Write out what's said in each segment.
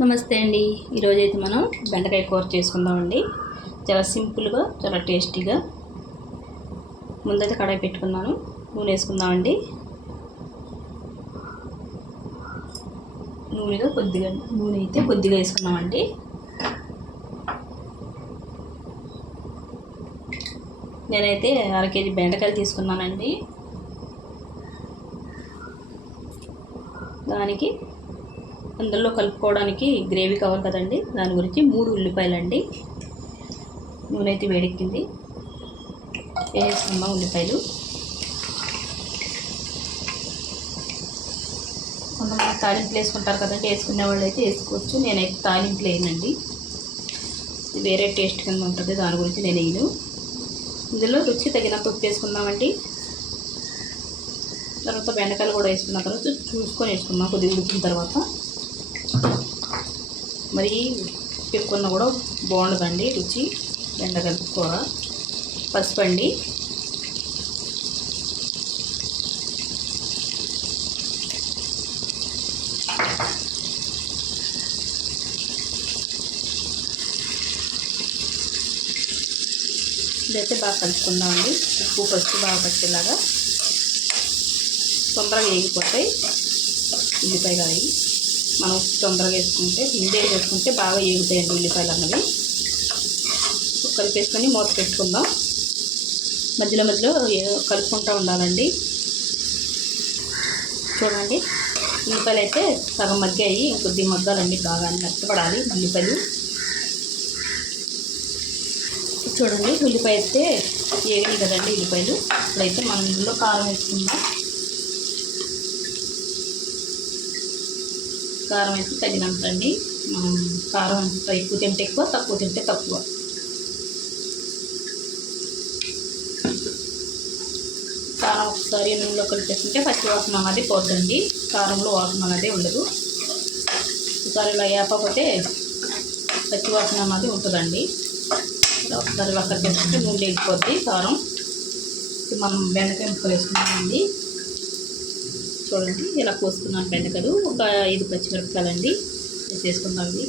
నమస్తే అండి. ఈరోజు అయితే మనం బెండకాయ కూర చేసుకుందామండి. చాలా సింపుల్గా, చాలా టేస్టీగా. ముందైతే కడాయి పెట్టుకున్నాను, నూనె వేసుకుందామండి. నూనె అయితే కొద్దిగా వేసుకున్నామండి. నేనైతే 1/2 కేజీ బెండకాయలు తీసుకున్నానండి. దానికి అందులో కలుపుకోవడానికి గ్రేవీ కావాలి కదండి, దాని గురించి 3 ఉల్లిపాయలండి. నూనె అయితే వేడెక్కింది, వేసుకుందాం ఉల్లిపాయలు. కొంతమంది తాలింపులు వేసుకుంటారు కదండి, వేసుకునే వాళ్ళు అయితే వేసుకోవచ్చు. నేనైతే తాలింపులు వేయనండి, వేరే టేస్ట్ కింద ఉంటుంది, దాని గురించి నేను వేయను. ఇందులో రుచి తగినంత ఉప్పు వేసుకుందామండి. తర్వాత బెండకాయలు కూడా వేసుకున్న తర్వాత చూసుకొని వేసుకుందాం. కొద్దిగా ఉడికిన తర్వాత మరి పెట్టుకున్న కూడా బాగుండదండి రుచి. బెండకాయ కూర. పసుపు అండి, ఇదైతే బాగా కలుపుకుందామండి. ఉప్పు పసుపు బాగా పట్టేలాగా. తొందరగా వేగిపోతాయి ఉల్లిపాయలు అవి. మనం తొందరగా వేసుకుంటే, ముందే వేసుకుంటే బాగా వేగుతాయండి ఉల్లిపాయలు అన్నవి. కలిపేసుకొని మూత పెట్టుకుందాం. మధ్యలో కలుపుకుంటూ ఉండాలండి. చూడండి, ఉల్లిపాయలు అయితే సగం మగ్గాయి, కొద్దిగా మగ్గాలండి, బాగా మెత్తపడాలి ఉల్లిపాయలు. చూడండి, ఉల్లిపాయ అయితే వేగినాయి కదండి ఉల్లిపాయలు. ఇప్పుడైతే మనం ఇందులో కారం వేసుకుందాం. కారం అయితే తగినంత అండి. మనం కారం ఎక్కువ తింటే ఎక్కువ, తక్కువ తింటే తక్కువ. కారం ఒకసారి నూనెలో కలిపేసుకుంటే పచ్చి వాసన అన్నది పోద్దండి, కారంలో వాసన అన్నది ఉండదు. ఒకసారి ఇలా వేపకపోతే పచ్చి వాసన అన్నది ఉంటుందండి. ఒకసారి ఇలా కలిపేసుకుంటే నూనె లేకపోద్ది కారం. మనం బెండకాయ ముక్కలు వేసుకున్నామండి. చూడండి, ఇలా కోసుకున్నాను బెండకాయలు. ఒక 5 పచ్చిమిరపకాయలండి వేసేసుకున్నామండి.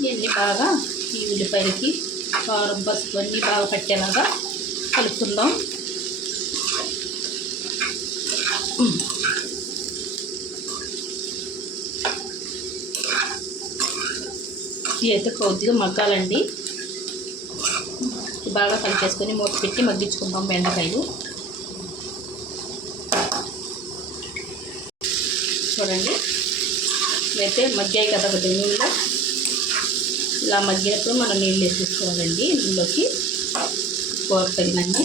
ఇవన్నీ బాగా ఈ ఉల్లిపాయలకి కారం పసుపు అన్నీ బాగా పట్టేలాగా కలుపుకుందాం. ఇవి అయితే కొద్దిగా మగ్గాలండి. బాగా కలిపేసుకొని మూత పెట్టి మగ్గించుకుందాం బెండకాయలు. చూడండి, ఇవైతే మగ్గాయి కదా కొద్దిగా నీళ్ళు. ఇలా మగ్గినప్పుడు మనం నీళ్ళు వేసేసుకోవాలండి ఇందులోకి, కూర తగినండి.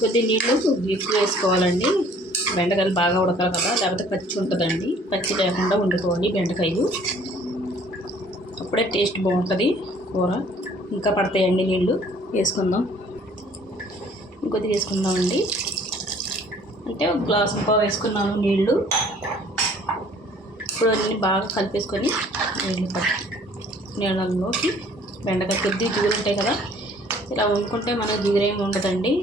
కొద్ది నీళ్ళు ఎక్కువ వేసుకోవాలండి. బెండకాయలు బాగా ఉడకాలి కదా, లేకపోతే పచ్చి ఉంటుందండి. పచ్చి లేకుండా వండుకోవాలి బెండకాయలు, అప్పుడే టేస్ట్ బాగుంటుంది కూర. ఇంకా పడతాయండి నీళ్ళు, వేసుకుందాం. ఇంకొద్ది వేసుకుందామండి. అంటే 1 గ్లాసు పావు వేసుకున్నాను నీళ్ళు. ఇప్పుడు అన్నీ బాగా కలిపేసుకొని నీళ్ళలోకి బెండకాయ కొద్దిగా జిగురు ఉంటాయి కదా, ఇలా వండుకుంటే మనకు జిగురేమి ఉండదండి.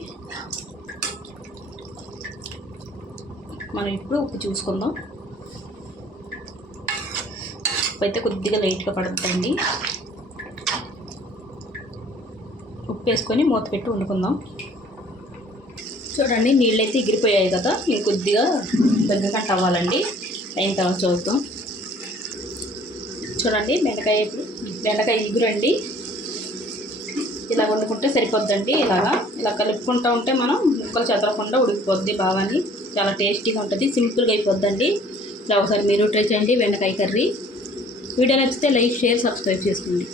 మనం ఇప్పుడు ఉప్పు చూసుకుందాం. ఉప్పు అయితే కొద్దిగా లైట్గా పడుతుందండి. ఉప్పు వేసుకొని మూత పెట్టి వండుకుందాం. చూడండి, నీళ్ళు అయితే ఎగిరిపోయాయి కదా, నేను కొద్దిగా దగ్గరకంట అవ్వాలండి. అయిన తర్వాత చూద్దాం. చూడండి, బెండకాయ ఎగురండి. ఇలా వండుకుంటే సరిపోద్దండి. ఇలా కలుపుకుంటూ ఉంటే మనం ముక్కలు చెదరకుండా ఉడికిపోద్ది బాగాని. చాలా టేస్టీగా ఉంటుంది, సింపుల్గా అయిపోద్దండి. ఇలా ఒకసారి మీరు ట్రై చేయండి బెండకాయ కర్రీ. వీడియో నచ్చితే లైక్, షేర్, సబ్స్క్రైబ్ చేసుకోండి.